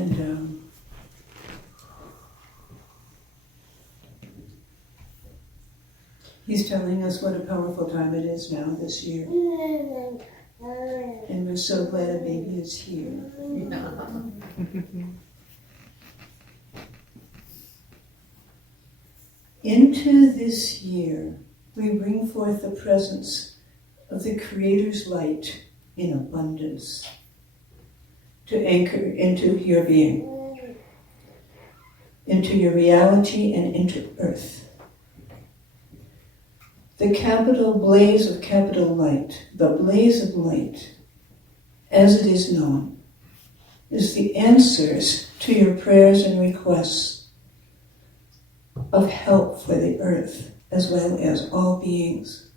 And he's telling us what a powerful time it is now this year. And we're so glad a baby is here. Into this year, we bring forth the presence of the Creator's light in abundance to anchor into your being, into your reality and into earth. The capital blaze of capital light, the blaze of light, as it is known, is the answers to your prayers and requests of help for the earth as well as all beings.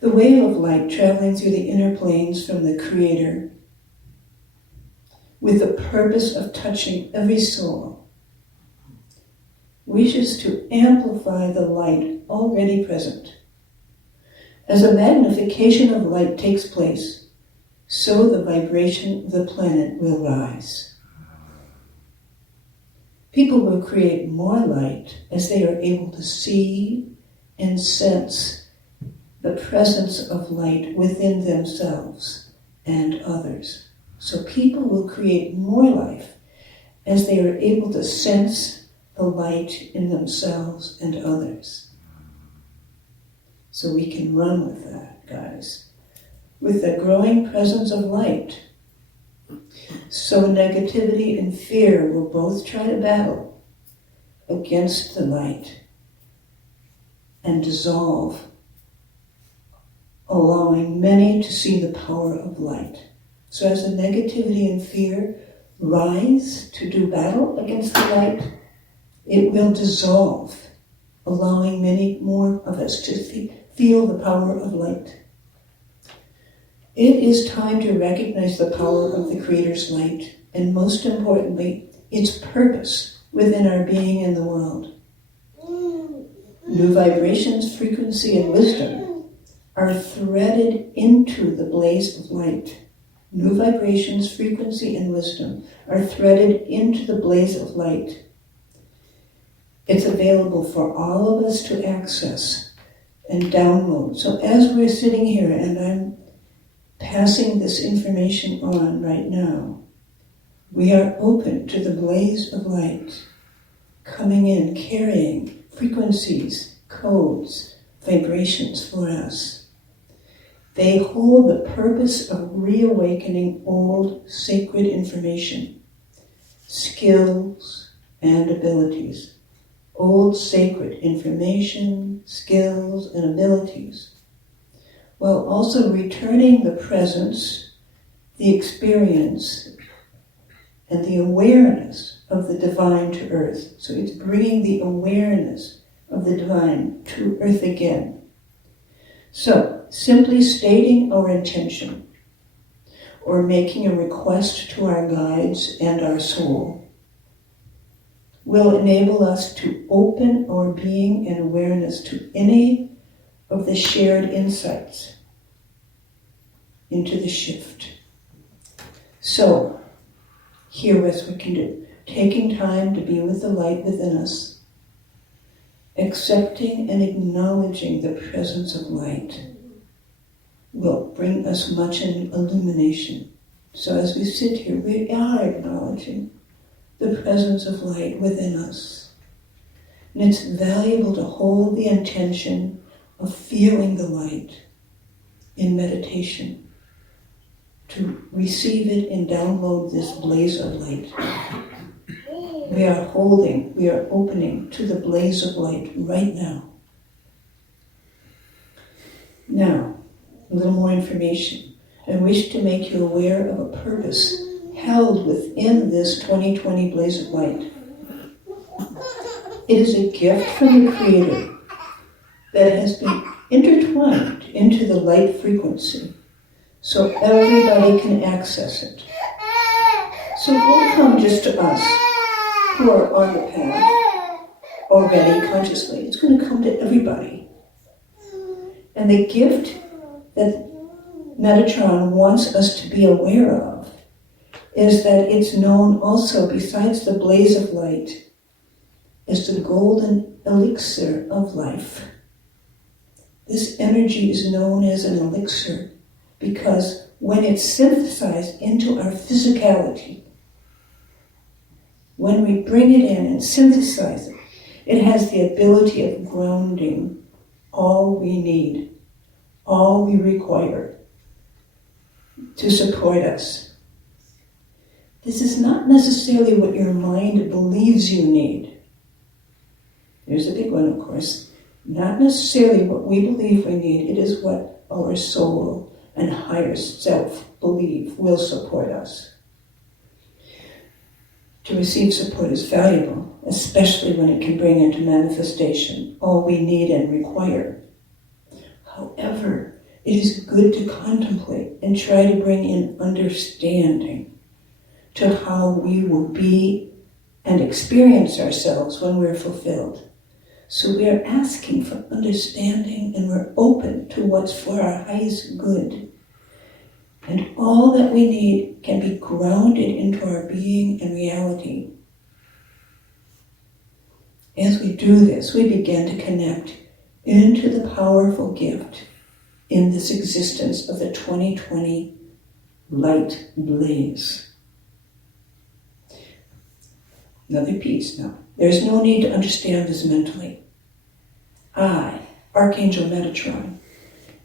The wave of light traveling through the inner planes from the Creator with the purpose of touching every soul wishes to amplify the light already present. As a magnification of light takes place, so the vibration of the planet will rise. People will create more light as they are able to see and sense the presence of light within themselves and others. So people will create more life as they are able to sense the light in themselves and others. So we can run with that, guys. With the growing presence of light. So negativity and fear will both try to battle against the light and dissolve, allowing many to see the power of light. So as the negativity and fear rise to do battle against the light, it will dissolve, allowing many more of us to feel the power of light. It is time to recognize the power of the Creator's light, and most importantly, its purpose within our being in the world. New vibrations, frequency, and wisdom are threaded into the blaze of light. New vibrations, frequency, and wisdom are threaded into the blaze of light. It's available for all of us to access and download. So as we're sitting here and I'm passing this information on right now, we are open to the blaze of light coming in, carrying frequencies, codes, vibrations for us. They hold the purpose of reawakening old sacred information, skills, and abilities. Old sacred information, skills, and abilities, while also returning the presence, the experience, and the awareness of the divine to earth. So it's bringing the awareness of the divine to earth again. So, simply stating our intention or making a request to our guides and our soul will enable us to open our being and awareness to any of the shared insights into the shift. So, here's what we can do. Taking time to be with the light within us, accepting and acknowledging the presence of light will bring us much illumination. So as we sit here, we are acknowledging the presence of light within us. And it's valuable to hold the intention of feeling the light in meditation, to receive it and download this blaze of light. We are opening to the blaze of light right now. Now, a little more information. I wish to make you aware of a purpose held within this 2020 blaze of light. It is a gift from the Creator that has been intertwined into the light frequency so everybody can access it. So it won't come just to us who are on the path already consciously. It's going to come to everybody. And the gift that Metatron wants us to be aware of is that it's known also, besides the blaze of light, as the golden elixir of life. This energy is known as an elixir because when it's synthesized into our physicality, when we bring it in and synthesize it, it has the ability of grounding all we need, all we require to support us. This is not necessarily what your mind believes you need. There's a big one, of course. Not necessarily what we believe we need. It is what our soul and higher self believe will support us. To receive support is valuable, especially when it can bring into manifestation all we need and require. However, it is good to contemplate and try to bring in understanding to how we will be and experience ourselves when we're fulfilled. So we are asking for understanding, and we're open to what's for our highest good. And all that we need can be grounded into our being and reality. As we do this, we begin to connect into the powerful gift in this existence of the 2020 light blaze. Another piece now. There's no need to understand this mentally. I, Archangel Metatron,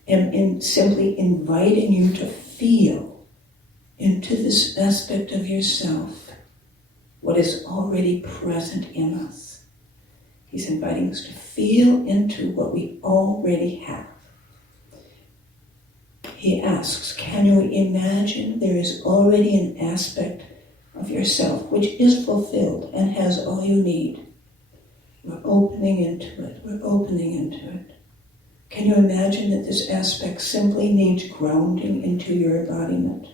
am simply inviting you to feel into this aspect of yourself what is already present in us. He's inviting us to feel into what we already have. He asks, can you imagine there is already an aspect of yourself which is fulfilled and has all you need? We're opening into it. We're opening into it. Can you imagine that this aspect simply needs grounding into your embodiment,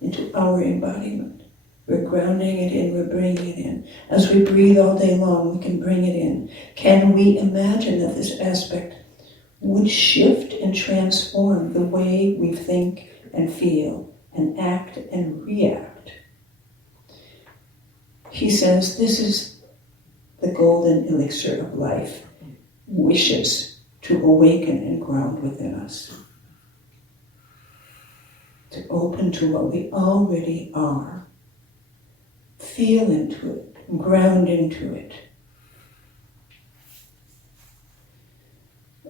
into our embodiment? We're grounding it in, we're bringing it in. As we breathe all day long, we can bring it in. Can we imagine that this aspect would shift and transform the way we think and feel and act and react? He says this is the golden elixir of life, wishes to awaken and ground within us, to open to what we already are, feel into it, ground into it.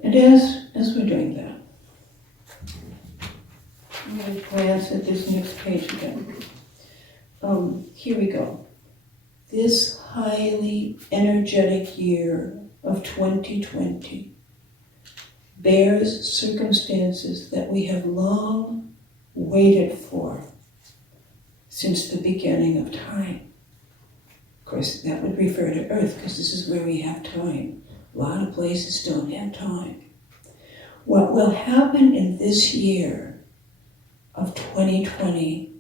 And as we're doing that, I'm going to glance at this next page again. Here we go. This highly energetic year of 2020 bears circumstances that we have long waited for since the beginning of time. Of course, that would refer to Earth, because this is where we have time. A lot of places don't have time. What will happen in this year of 2020,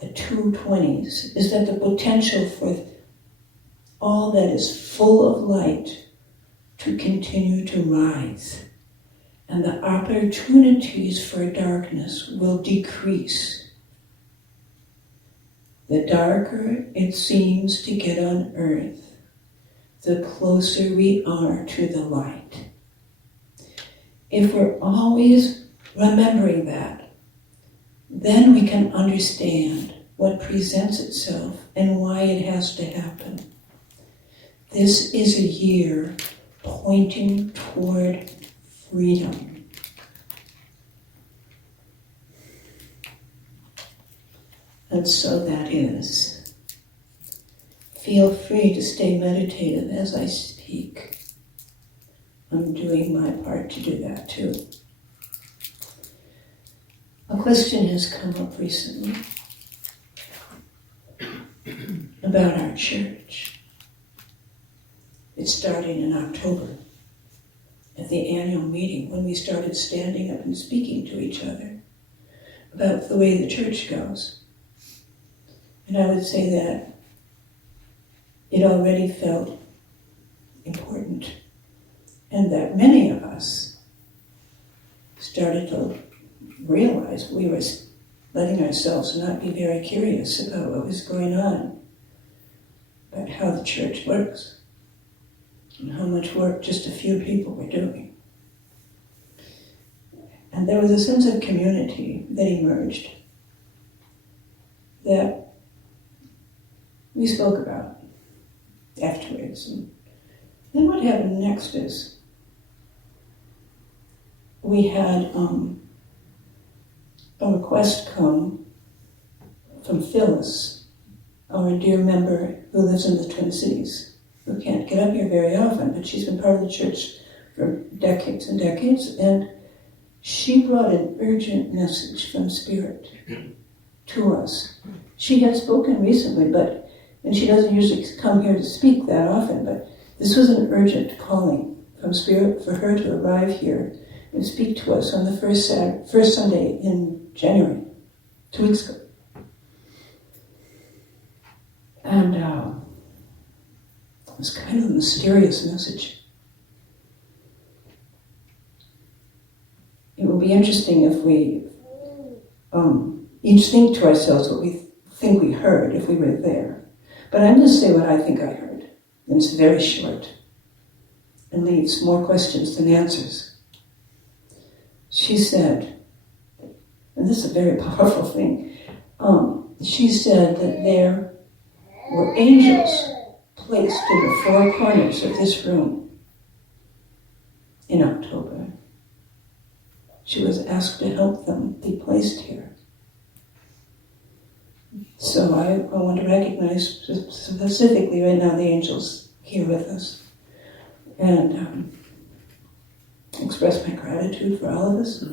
the 220s, is that the potential for all that is full of light to continue to rise, and the opportunities for darkness will decrease. The darker it seems to get on Earth, the closer we are to the light. If we're always remembering that, then we can understand what presents itself and why it has to happen. This is a year pointing toward freedom. And so that is. Feel free to stay meditative as I speak. I'm doing my part to do that too. A question has come up recently about our church. It started in October at the annual meeting when we started standing up and speaking to each other about the way the church goes. And I would say that it already felt important, and that many of us started to realize we were letting ourselves not be very curious about what was going on, about how the church works, and how much work just a few people were doing. And there was a sense of community that emerged that we spoke about afterwards. And then what happened next is we had a request come from Phyllis, our dear member who lives in the Twin Cities, who can't get up here very often, but she's been part of the church for decades and decades, and she brought an urgent message from Spirit to us. She had spoken recently, and she doesn't usually come here to speak that often, but this was an urgent calling from Spirit for her to arrive here and speak to us on the first Sunday in January, 2 weeks ago. And it was kind of a mysterious message. It will be interesting if we each think to ourselves what we think we heard if we were there. But I'm going to say what I think I heard. And it's very short and leaves more questions than answers. She said, and this is a very powerful thing, she said that there were angels placed in the four corners of this room in October. She was asked to help them be placed here. So I want to recognize specifically right now the angels here with us and express my gratitude for all of us,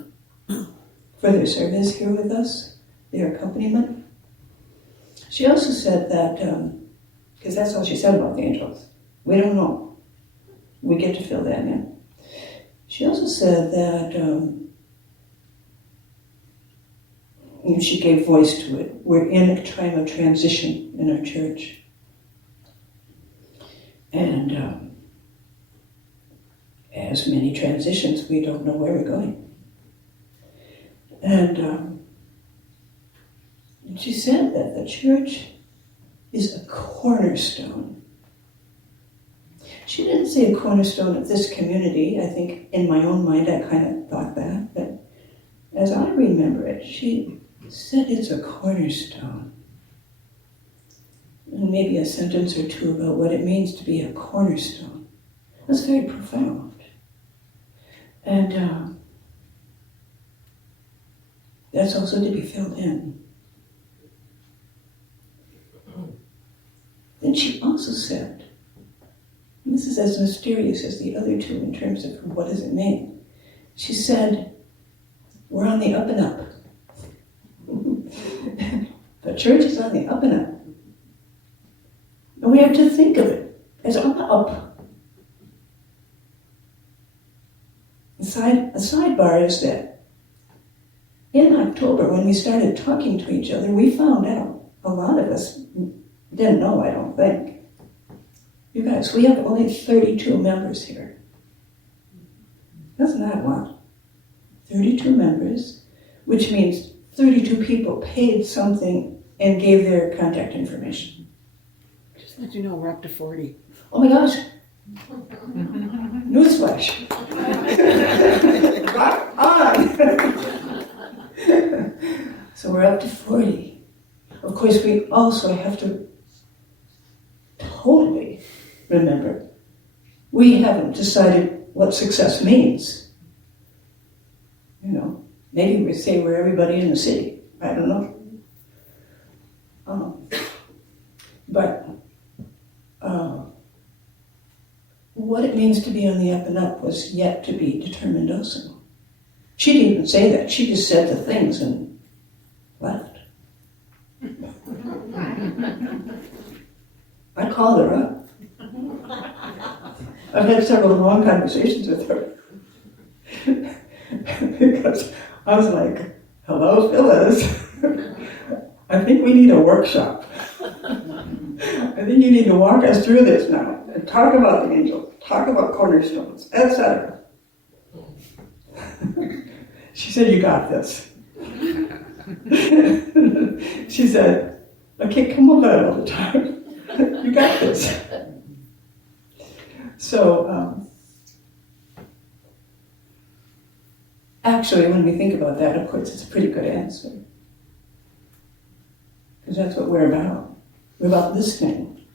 for their service here with us, their accompaniment. She also said that, because that's all she said about the angels, we don't know. We get to fill that in. She also said that she gave voice to it. We're in a time of transition in our church. And as many transitions, we don't know where we're going. And she said that the church is a cornerstone. She didn't say a cornerstone of this community. I think in my own mind I kind of thought that. But as I remember it, she said it's a cornerstone. And maybe a sentence or two about what it means to be a cornerstone. That's very profound. And that's also to be filled in. Then she also said, and this is as mysterious as the other two in terms of what does it mean. She said, we're on the up and up. The church is on the up and up. And we have to think of it as on the up. A sidebar is that in October, when we started talking to each other, we found out, a lot of us didn't know, I don't think. You guys, we have only 32 members here. That's not a lot. 32 members, which means 32 people paid something and gave their contact information. Just let you know, we're up to 40. Oh my gosh. Newsflash. Rock on. So we're up to 40. Of course, we also have to totally remember, we haven't decided what success means. You know, maybe we say we're everybody in the city. I don't know. But what it means to be on the up and up was yet to be determined also. She didn't even say that. She just said the things and left. I called her up. I've had several long conversations with her. Because I was like, hello, Phyllis. I think we need a workshop. I think you need to walk us through this now and talk about the angels, talk about cornerstones, etc. She said, you got this. She said, okay, come over that all the time. You got this. So, actually, when we think about that, of course, it's a pretty good answer. Because that's what we're about. We're about listening.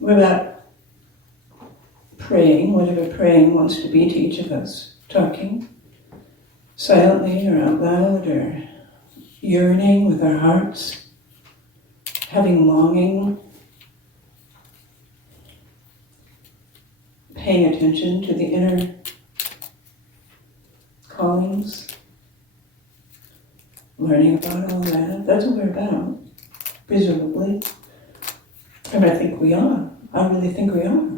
We're about praying, whatever praying wants to be to each of us. Talking silently or out loud, or yearning with our hearts, having longing, paying attention to the inner callings, learning about all that. That's what we're about, presumably. And I think we are. I really think we are.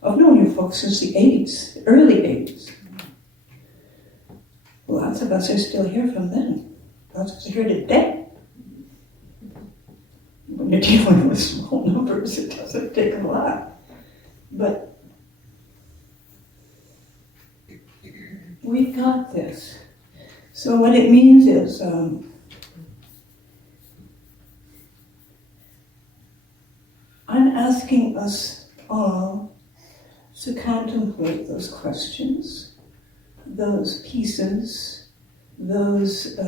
I've known you folks since the 80s, the early 80s. Lots of us are still here from then. Lots of us are here today. When you're dealing with small numbers, it doesn't take a lot. But we've got this. So what it means is I'm asking us all to contemplate those questions, those pieces, those,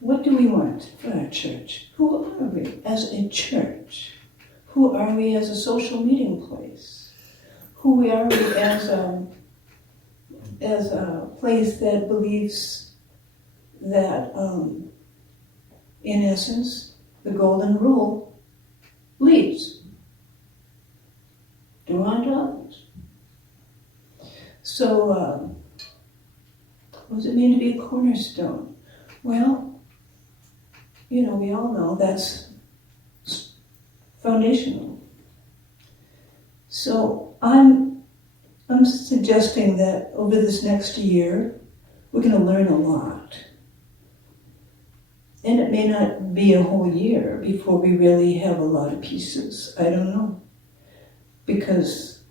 what do we want for our church? Who are we as a church? Who are we as a social meeting place? Who are we as a place that believes that, in essence, the golden rule leads? Do unto others. So, what does it mean to be a cornerstone? Well, we all know that's foundational. So I'm suggesting that over this next year, we're going to learn a lot. And it may not be a whole year before we really have a lot of pieces. I don't know. Because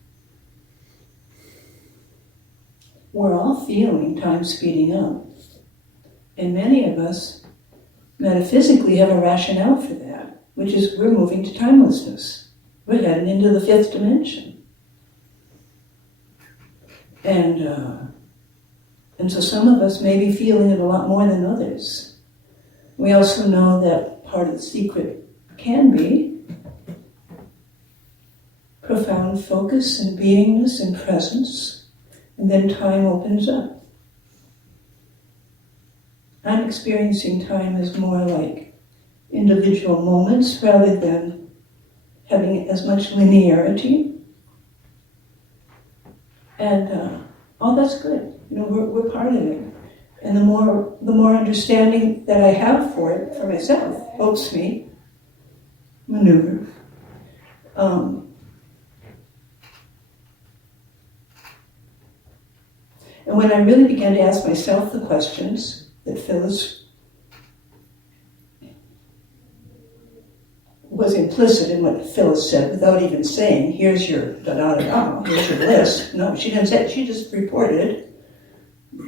we're all feeling time speeding up. And many of us metaphysically have a rationale for that, which is we're moving to timelessness. We're heading into the fifth dimension. And so some of us may be feeling it a lot more than others. We also know that part of the secret can be profound focus and beingness and presence, and then time opens up. I'm experiencing time as more like individual moments rather than having as much linearity. And all that's good. We're part of it. And the more understanding that I have for it, for myself, helps me maneuver. And when I really began to ask myself the questions that Phyllis was implicit in what Phyllis said without even saying, here's your da-da-da-da, here's your list. No, she didn't say it, she just reported.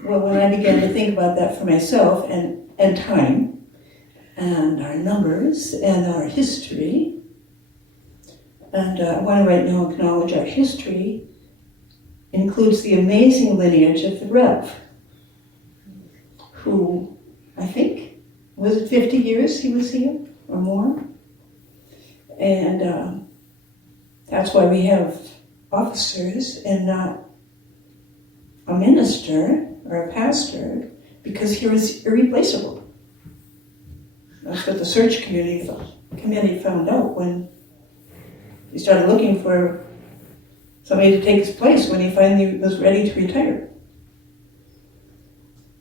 Well, when I began to think about that for myself and time and our numbers and our history, and I want to right now acknowledge our history includes the amazing lineage of the Rev, who I think, was it 50 years he was here or more? And that's why we have officers and not a minister or a pastor, because he was irreplaceable. That's what the search committee found out when he started looking for somebody to take his place when he finally was ready to retire.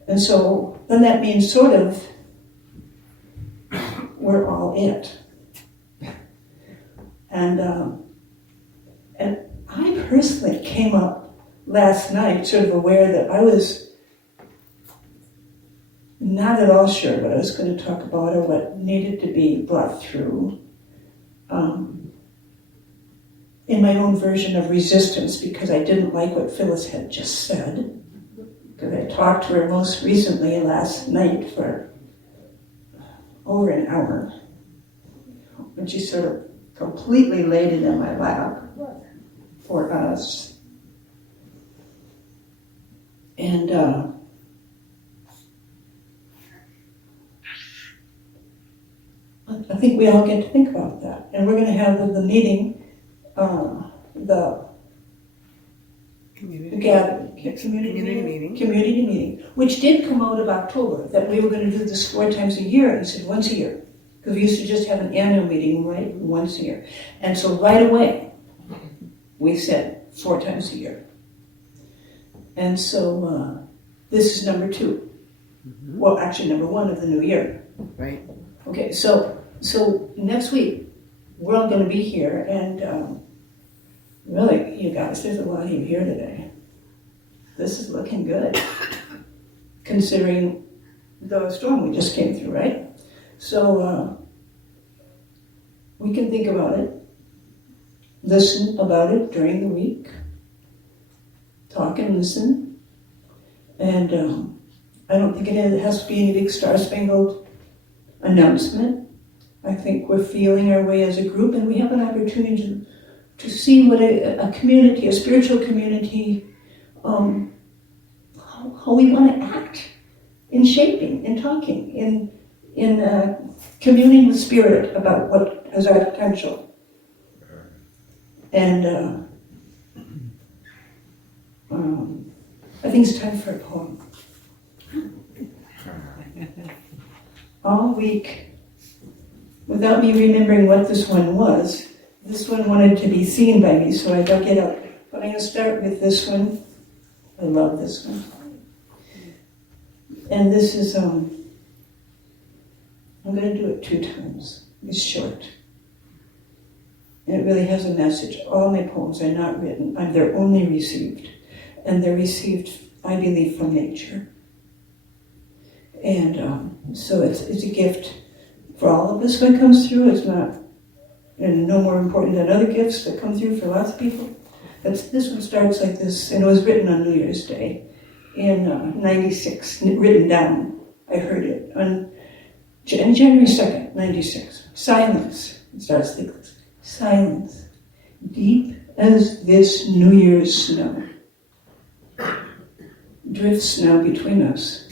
And so then that means sort of we're all it. And I personally came up last night sort of aware that I was not at all sure what I was going to talk about or what needed to be brought through in my own version of resistance, because I didn't like what Phyllis had just said. Because I talked to her most recently last night for over an hour. And she sort of completely laid it in my lap for us. And I think we all get to think about that. And we're going to have the meeting, the community meeting, which did come out of October, that we were going to do this 4 times a year. And he said once a year, because we used to just have an annual meeting, right, once a year. And so right away, we said 4 times a year. And so this is number 2. Mm-hmm. Well, actually number 1 of the new year. Right. Okay, so next week, we're all going to be here, and really, you guys, there's a lot of you here today. This is looking good, considering the storm we just came through, right? So we can think about it, listen about it during the week, talk and listen, and I don't think it has to be any big star-spangled announcement. I think we're feeling our way as a group, and we have an opportunity to see what a community, a spiritual community, how we want to act in shaping, in talking, in communing with spirit about what is our potential. And I think it's time for a poem. All week, without me remembering what this one was, this one wanted to be seen by me, so I dug it up. But I'm going to start with this one. I love this one. And this is, I'm going to do it 2 times. It's short. And it really has a message. All my poems are not written. They're only received. And they're received, I believe, from nature. And so it's a gift for all of us when it comes through. It's not, and no more important than other gifts that come through for lots of people. This one starts like this, and it was written on New Year's Day in 96, written down. I heard it on January 2nd, 96. Silence. It starts like this. Silence. Deep as this New Year's snow drifts now between us.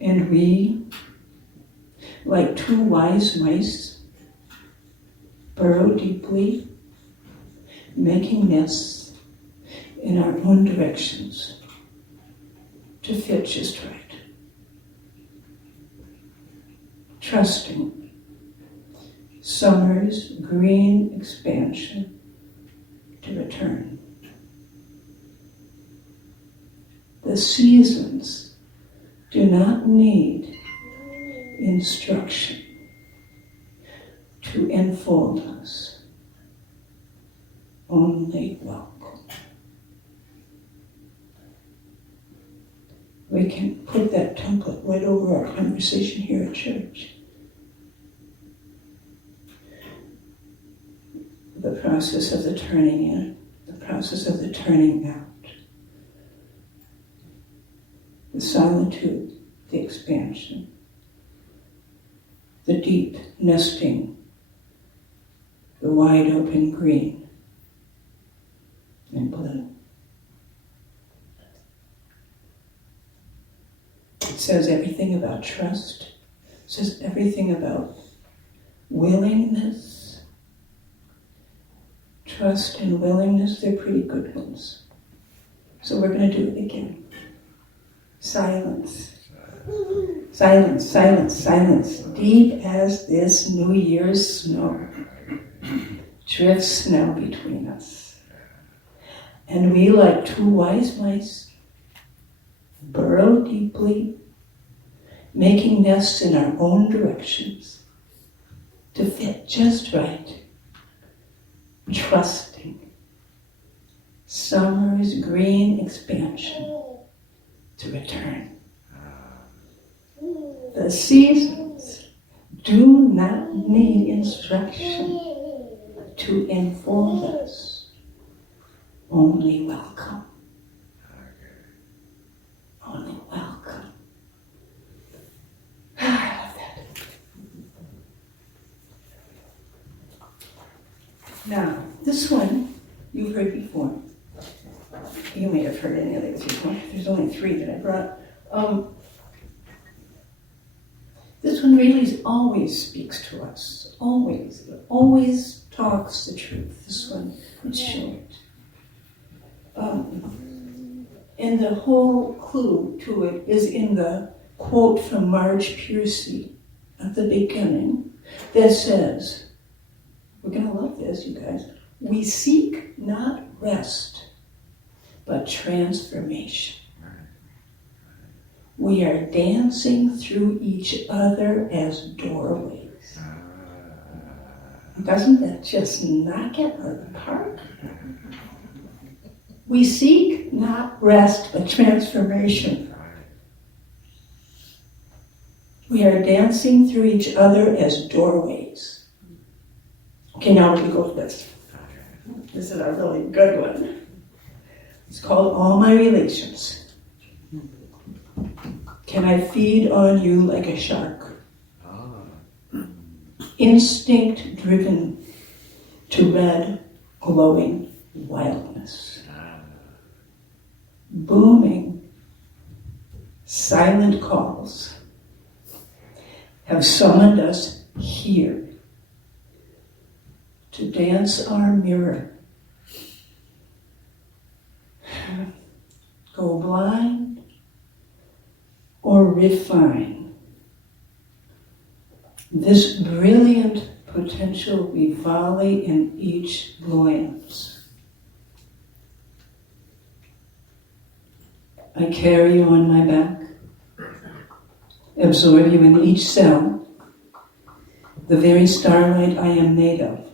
And we, like 2 wise mice, burrow deeply, making nests in our own directions to fit just right. Trusting summer's green expansion to return. The seasons do not need instruction to enfold us, only welcome. We can put that template right over our conversation here at church. The process of the turning in, the process of the turning out, the solitude, the expansion, the deep nesting, the wide open green and blue. It says everything about trust. It says everything about willingness. Trust and willingness, they're pretty good ones. So we're going to do it again. Silence. Silence, silence, silence. Deep as this New Year's snow drifts now between us. And we, like 2 wise mice, burrow deeply, making nests in our own directions to fit just right, trusting summer's green expansion to return. The seasons do not need instruction to enfold us, only welcome. Now, this one you've heard before. You may have heard any of these before. There's only 3 that I brought. This one really always speaks to us. Always. It always talks the truth. This one is short. And the whole clue to it is in the quote from Marge Piercy at the beginning that says, we're going to love this, you guys, we seek not rest, but transformation. We are dancing through each other as doorways. Doesn't that just knock it out of the park? We seek not rest, but transformation. We are dancing through each other as doorways. Okay, now we're going to go with this. This is a really good one. It's called All My Relations. Can I feed on you like a shark? Instinct driven to red, glowing wildness. Booming, silent calls have summoned us here to dance our mirror. Go blind or refine. This brilliant potential we volley in each glance. I carry you on my back, absorb you in each cell. The very starlight I am made of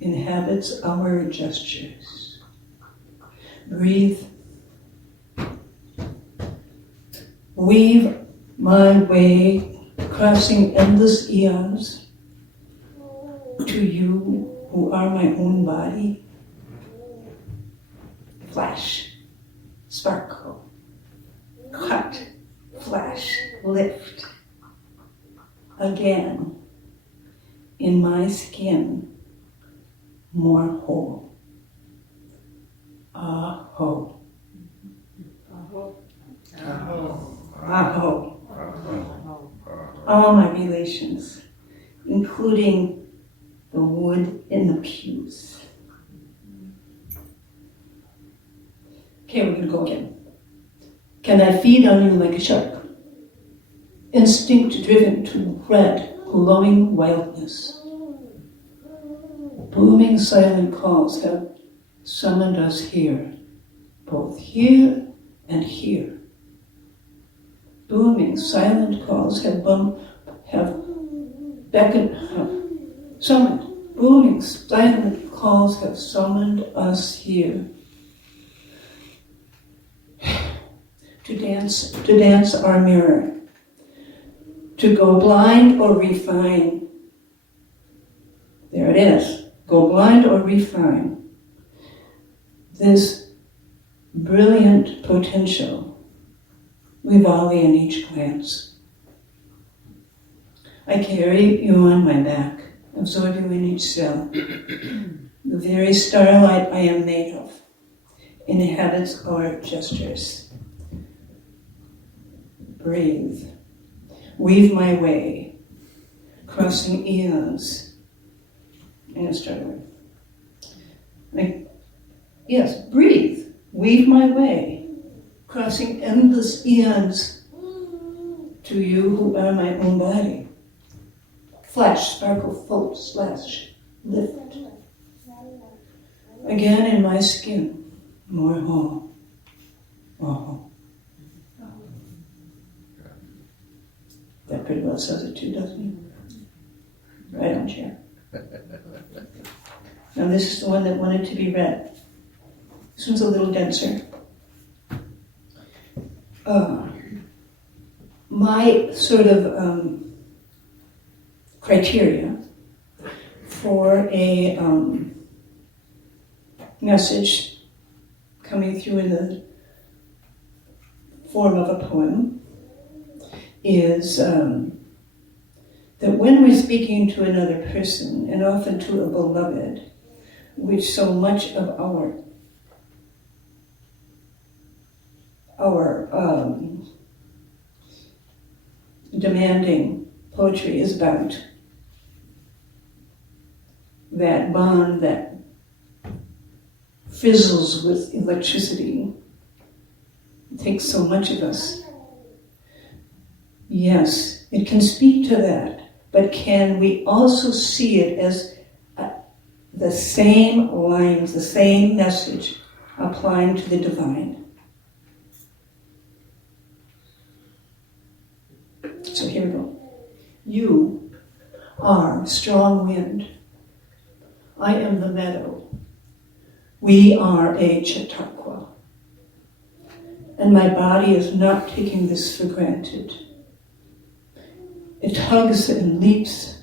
inhabits our gestures. Breathe. Weave my way, crossing endless eons, to you who are my own body. Flash. Sparkle, cut, flash, lift. Again, in my skin, more whole. Aho. Aho. Aho. Aho. All my relations, including the wood in the pews. Okay, we're going to go again. Can I feed on you like a shark? Instinct driven to red, glowing wildness. Booming silent calls have summoned us here, both here and here. Booming silent calls have summoned. Booming silent calls have summoned us here. To dance our mirror, to go blind or refine. There it is. Go blind or refine. This brilliant potential we volley in each glance. I carry you on my back, absorb you in each cell. The very starlight I am made of inhabits our gestures. Breathe. Weave my way, crossing eons. I'm going to start over. Yes, breathe. Weave my way, crossing endless eons to you who are my own body. Flash, sparkle, float, slash, lift. Again in my skin, more whole. Oh. That pretty well says it too, doesn't it? Right on, Chair. Now this is the one that wanted to be read. This one's a little denser. My sort of criteria for a message coming through in the form of a poem is that when we're speaking to another person, and often to a beloved, which so much of our demanding poetry is about, that bond that fizzles with electricity, it takes so much of us. Yes, it can speak to that, but can we also see it as the same lines, the same message applying to the divine? So here we go. You are strong wind. I am the meadow. We are a Chautauqua. And my body is not taking this for granted. It tugs and leaps,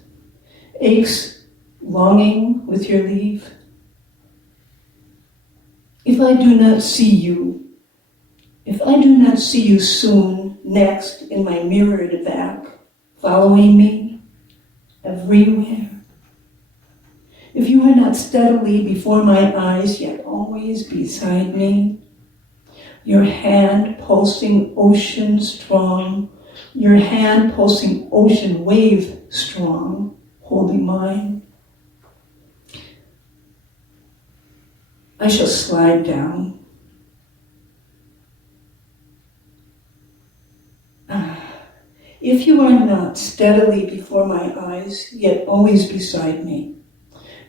aches, longing with your leave. If I do not see you, if I do not see you soon, next in my mirrored back, following me everywhere, if you are not steadily before my eyes, yet always beside me, your hand pulsing ocean strong, your hand pulsing ocean wave strong, holding mine, I shall slide down. If you are not steadily before my eyes, yet always beside me,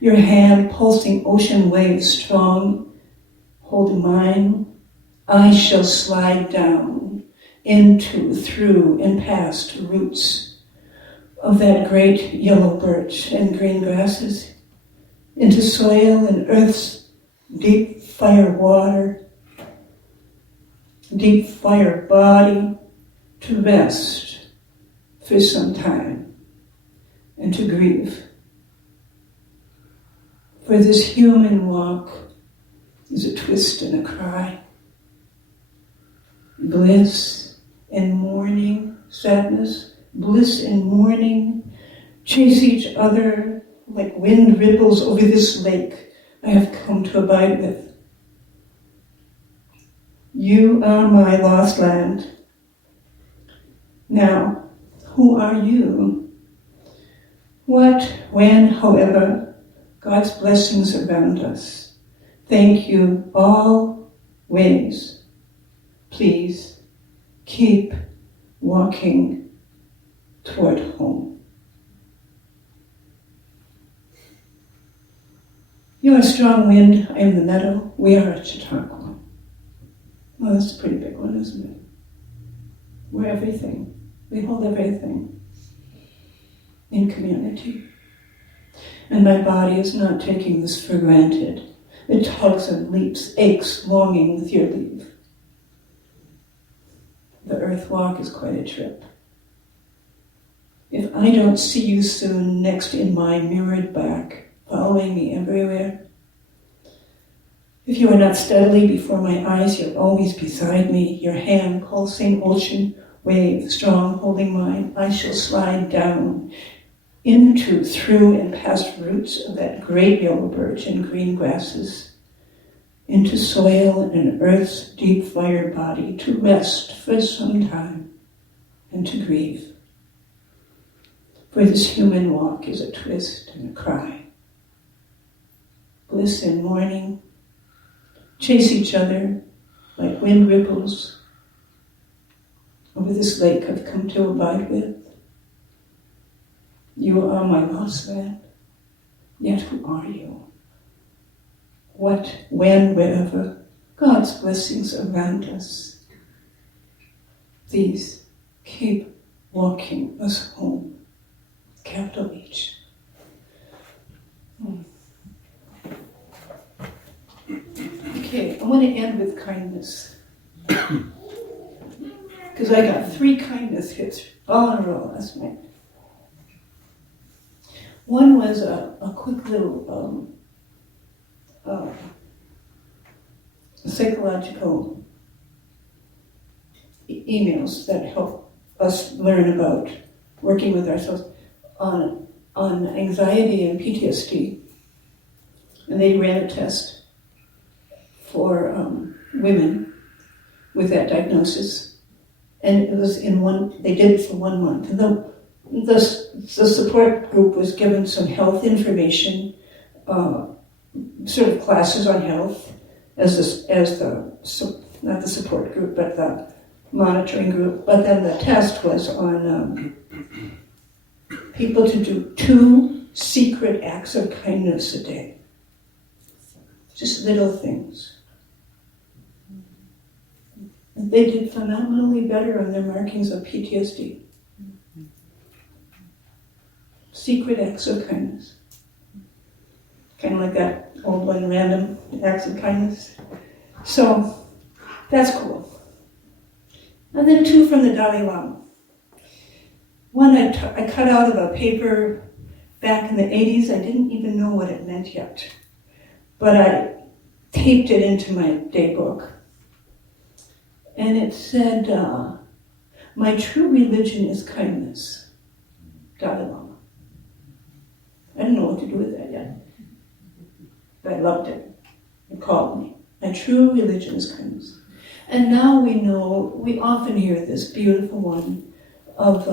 your hand pulsing ocean waves strong, holding mine, I shall slide down into, through, and past roots of that great yellow birch and green grasses, into soil and earth's deep fire water, deep fire body, to rest for some time and to grieve. For this human walk is a twist and a cry. Bliss and mourning, sadness, bliss and mourning chase each other like wind ripples over this lake I have come to abide with. You are my lost land. Now, who are you? What, when, however, God's blessings around us. Thank you always. Please keep walking toward home. You are a strong wind, I am the meadow, we are a Chautauqua. Well, that's a pretty big one, isn't it? We're everything. We hold everything in community. And my body is not taking this for granted. It tugs and leaps, aches, longing with your leave. The earth walk is quite a trip. If I don't see you soon, next in my mirrored back, following me everywhere, if you are not steadily before my eyes, you're always beside me, your hand pulsing ocean wave, strong holding mine, I shall slide down into, through, and past roots of that great yellow birch and green grasses, into soil and earth's deep fire body, to rest for some time and to grieve. For this human walk is a twist and a cry. Bliss and mourning chase each other like wind ripples over this lake I've come to abide with. You are my lost land, yet who are you? What, when, wherever, God's blessings around us. Please keep walking us home. Capital H. Okay, I want to end with kindness. Because I got 3 kindness hits all in a row last night. One was a quick little psychological emails that help us learn about working with ourselves. on anxiety and PTSD. And they ran a test for women with that diagnosis. And it was they did it for 1 month. And the support group was given some health information, sort of classes on health, not the support group, but the monitoring group. But then the test was on people to do 2 secret acts of kindness a day. Just little things. They did phenomenally better on their markings of PTSD. Secret acts of kindness. Kind of like that old one, random acts of kindness. So, that's cool. And then 2 from the Dalai Lama. One I cut out of a paper back in the 80s. I didn't even know what it meant yet. But I taped it into my day book. And it said, my true religion is kindness. Dalai Lama. I didn't know what to do with that yet. But I loved it. It called me. My true religion is kindness. And now we know, we often hear this beautiful one of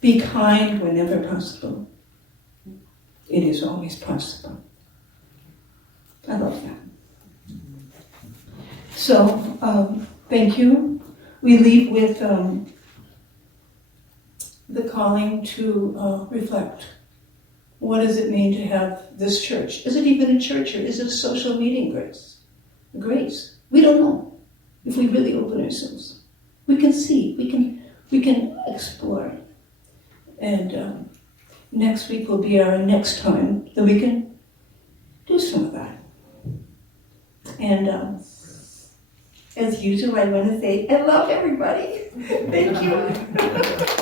be kind whenever possible. It is always possible. I love that. So, thank you. We leave with the calling to reflect. What does it mean to have this church? Is it even a church, or is it a social meeting grace? A grace. We don't know. If we really open ourselves, we can see, we can explore. And next week will be our next time that we can do some of that. And as usual, I want to say, I love everybody. Thank you.